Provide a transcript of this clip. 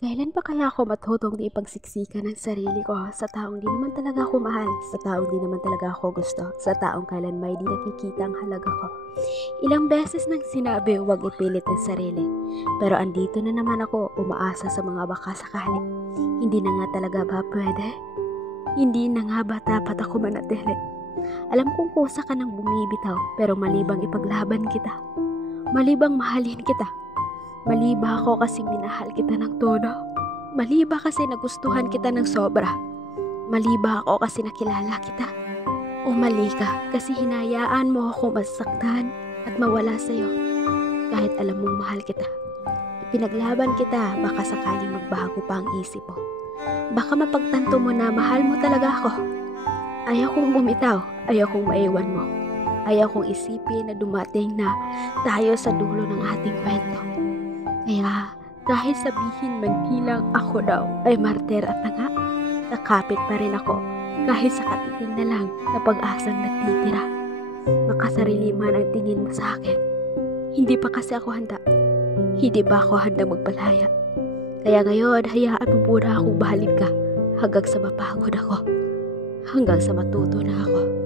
Kailan pa kaya ako matutong di ipagsiksikan ng sarili ko sa taong di naman talaga ako mahal, sa taong di naman talaga ako gusto, sa taong kailan may di nakikita ang halaga ko. Ilang beses nang sinabi huwag ipilit ang sarili, pero andito na naman ako umaasa sa mga baka sakali. Hindi na nga talaga ba pwede? Hindi na nga ba dapat ako manatili? Alam kong kusa ka nang bumibitaw, pero malibang ipaglaban kita, malibang mahalin kita, mali ba ako kasi minahal kita ng todo? Mali ba kasi nagustuhan kita ng sobra? Mali ba ako kasi nakilala kita? O mali ka kasi hinayaan mo ako masaktan at mawala sa'yo kahit alam mong mahal kita? Ipinaglaban kita, baka sakaling magbago pa ang isip mo. Baka mapagtanto mo na mahal mo talaga ako. Ayaw kong bumitaw, ayaw kong maiwan mo. Ayaw kong isipin na dumating na tayo sa dulo ng ating kwento. Kaya kahit sabihin man bilang ako daw ay martir at tanga, nakapit pa rin ako kahit sa katiting na lang na pag-asang natitira. Makasarili man ang tingin mo sa akin. Hindi pa kasi ako handa. Hindi ba ako handa magpalaya? Kaya ngayon, hayaan mo muna akong bahalin ka hanggang sa mapagod ako. Hanggang sa matuto na ako.